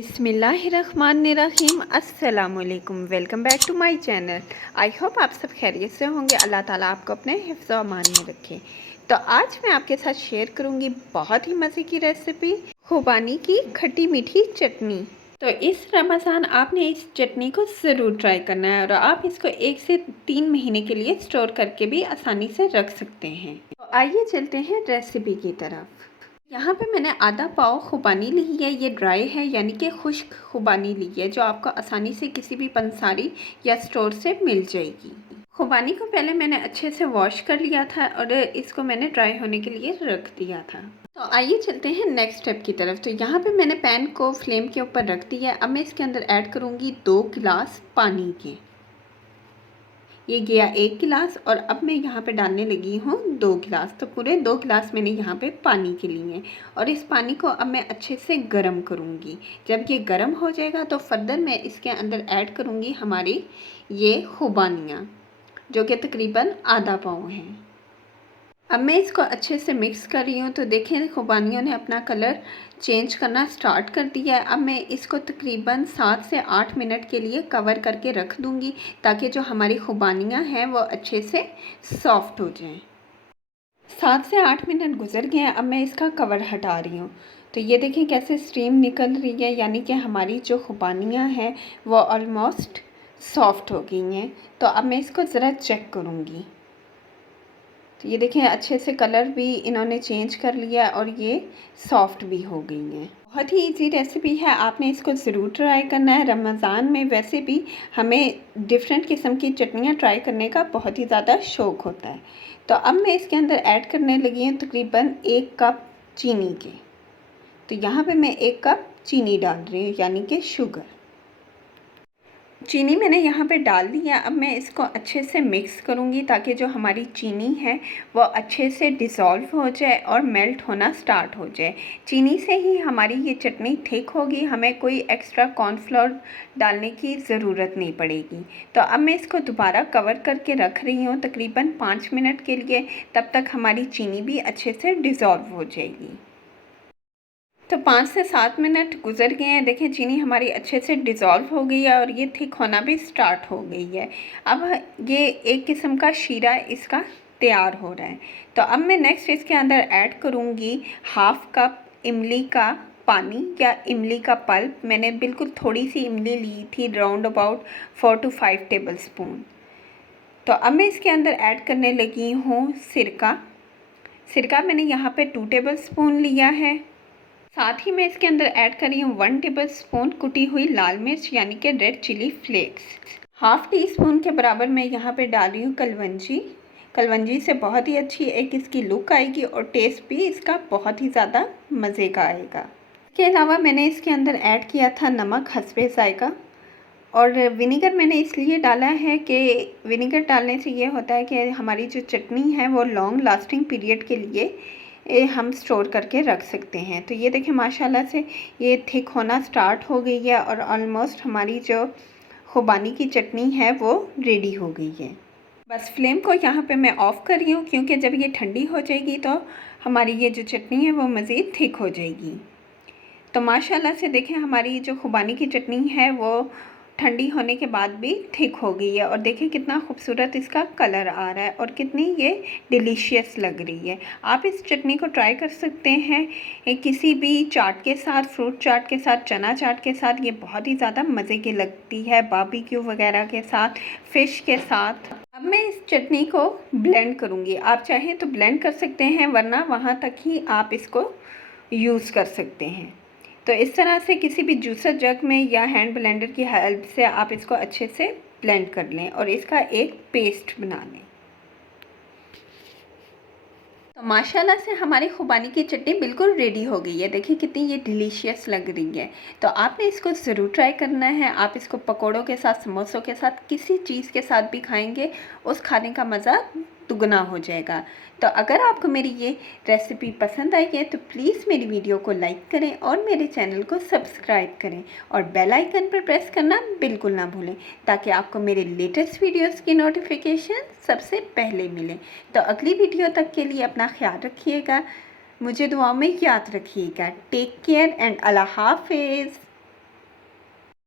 बिस्मिल्लाहिर्रहमानिर्रहीम अस्सलामुअलैकुम। Welcome back to my channel. I hope आप सब खैरियत से होंगे। अल्लाह ताला आपको अपने हिफ्ज़ व अमान में रखे। तो आज मैं आपके साथ शेयर करूंगी बहुत ही मज़े की रेसिपी, खुबानी की खट्टी मीठी चटनी। तो इस रमज़ान आपने इस चटनी को ज़रूर ट्राई करना है और आप इसको 1 से 3 महीने के लिए स्टोर करके भी आसानी से रख सकते हैं। तो आइए चलते हैं रेसिपी की तरफ। यहाँ पे मैंने आधा पाव खुबानी ली है। ये ड्राई है यानी कि खुश्क खुबानी ली है, जो आपको आसानी से किसी भी पंसारी या स्टोर से मिल जाएगी। खुबानी को पहले मैंने अच्छे से वॉश कर लिया था और इसको मैंने ड्राई होने के लिए रख दिया था। तो आइए चलते हैं नेक्स्ट स्टेप की तरफ। तो यहाँ पे मैंने पैन को फ्लेम के ऊपर रख दिया है। अब मैं इसके अंदर ऐड करूँगी 2 गिलास पानी के। ये गया 1 गिलास और अब मैं यहाँ पे डालने लगी हूँ 2 गिलास। तो पूरे 2 गिलास मैंने यहाँ पे पानी के लिए हैं और इस पानी को अब मैं अच्छे से गर्म करूँगी। जब ये गर्म हो जाएगा तो फर्दर मैं इसके अंदर ऐड करूँगी हमारी ये खुबानियाँ, जो कि तकरीबन आधा पाव हैं। अब मैं इसको अच्छे से मिक्स कर रही हूँ। तो देखें खुबानियों ने अपना कलर चेंज करना स्टार्ट कर दिया है। अब मैं इसको तकरीबन 7 से 8 मिनट के लिए कवर करके रख दूँगी, ताकि जो हमारी खुबानियाँ हैं वो अच्छे से सॉफ्ट हो जाएं। 7 से 8 मिनट गुजर गए हैं। अब मैं इसका कवर हटा रही हूँ। तो ये देखें कैसे स्टीम निकल रही है, यानी कि हमारी जो खुबानियाँ हैं वो ऑलमोस्ट सॉफ्ट हो गई हैं। तो अब मैं इसको ज़रा चेक करूँगी। तो ये देखें अच्छे से कलर भी इन्होंने चेंज कर लिया और ये सॉफ्ट भी हो गई हैं। बहुत ही इजी रेसिपी है, आपने इसको ज़रूर ट्राई करना है। रमज़ान में वैसे भी हमें डिफरेंट किस्म की चटनियाँ ट्राई करने का बहुत ही ज़्यादा शौक़ होता है। तो अब मैं इसके अंदर ऐड करने लगी हूँ तकरीबन 1 कप चीनी के। तो यहाँ पे मैं 1 कप चीनी डाल रही हूँ, यानी कि शुगर। चीनी मैंने यहाँ पे डाल दिया। अब मैं इसको अच्छे से मिक्स करूँगी, ताकि जो हमारी चीनी है वो अच्छे से डिज़ोल्व हो जाए और मेल्ट होना स्टार्ट हो जाए। चीनी से ही हमारी ये चटनी थिक होगी, हमें कोई एक्स्ट्रा कॉर्नफ्लोर डालने की ज़रूरत नहीं पड़ेगी। तो अब मैं इसको दोबारा कवर करके रख रही हूँ तकरीबन 5 मिनट के लिए। तब तक हमारी चीनी भी अच्छे से डिज़ोल्व हो जाएगी। तो 5 से 7 मिनट गुजर गए हैं। देखें चीनी हमारी अच्छे से डिज़ोल्व हो गई है और ये थिक होना भी स्टार्ट हो गई है। अब ये एक किस्म का शीरा इसका तैयार हो रहा है। तो अब मैं नेक्स्ट इसके अंदर ऐड करूँगी 1/2 कप इमली का पानी या इमली का पल्प। मैंने बिल्कुल थोड़ी सी इमली ली थी, round about 4 to 5 table spoon. तो अब मैं इसके अंदर ऐड करने लगी हूँ सिरका। सिरका मैंने यहाँ पे 2 टेबल स्पून लिया है। साथ ही मैं इसके अंदर ऐड कर रही हूँ 1 टेबल स्पून कुटी हुई लाल मिर्च, यानी कि रेड चिली फ्लेक्स। 1/2 टीस्पून के बराबर मैं यहाँ पे डाल रही हूँ कलवंजी। कलवंजी से बहुत ही अच्छी एक इसकी लुक आएगी और टेस्ट भी इसका बहुत ही ज़्यादा मज़े का आएगा। इसके अलावा मैंने इसके अंदर ऐड किया था नमक हस्बे ज़ायका। और विनेगर मैंने इसलिए डाला है कि विनेगर डालने से ये होता है कि हमारी जो चटनी है वो लॉन्ग लास्टिंग पीरियड के लिए हम स्टोर करके रख सकते हैं। तो ये देखें माशाल्लाह से ये थिक होना स्टार्ट हो गई है और ऑलमोस्ट हमारी जो खुबानी की चटनी है वो रेडी हो गई है। बस फ्लेम को यहाँ पे मैं ऑफ़ कर रही हूँ, क्योंकि जब ये ठंडी हो जाएगी तो हमारी ये जो चटनी है वो मज़ीद थिक हो जाएगी। तो माशाल्लाह से देखें हमारी जो खुबानी की चटनी है वो ठंडी होने के बाद भी थिक हो गई है और देखिए कितना खूबसूरत इसका कलर आ रहा है और कितनी ये डिलीशियस लग रही है। आप इस चटनी को ट्राई कर सकते हैं किसी भी चाट के साथ, फ्रूट चाट के साथ, चना चाट के साथ। ये बहुत ही ज़्यादा मज़े की लगती है, बारबेक्यू वगैरह के साथ, फ़िश के साथ। अब मैं इस चटनी को ब्लेंड करूँगी। आप चाहें तो ब्लेंड कर सकते हैं, वरना वहाँ तक ही आप इसको यूज़ कर सकते हैं। तो इस तरह से किसी भी जूसर जग में या हैंड ब्लेंडर की हेल्प से आप इसको अच्छे से ब्लेंड कर लें और इसका एक पेस्ट बना लें। तो माशाल्लाह से हमारी खुबानी की चटनी बिल्कुल रेडी हो गई है। देखिए कितनी ये डिलीशियस लग रही है। तो आपने इसको ज़रूर ट्राई करना है। आप इसको पकोड़ों के साथ, समोसों के साथ, किसी चीज़ के साथ भी खाएंगे, उस खाने का मज़ा दुगना हो जाएगा। तो अगर आपको मेरी ये रेसिपी पसंद आई है तो प्लीज़ मेरी वीडियो को लाइक करें और मेरे चैनल को सब्सक्राइब करें और बेल आइकन पर प्रेस करना बिल्कुल ना भूलें, ताकि आपको मेरे लेटेस्ट वीडियोस की नोटिफिकेशन सबसे पहले मिले। तो अगली वीडियो तक के लिए अपना ख्याल रखिएगा, मुझे दुआओं में याद रखिएगा। टेक केयर एंड अल्लाह हाफिज़।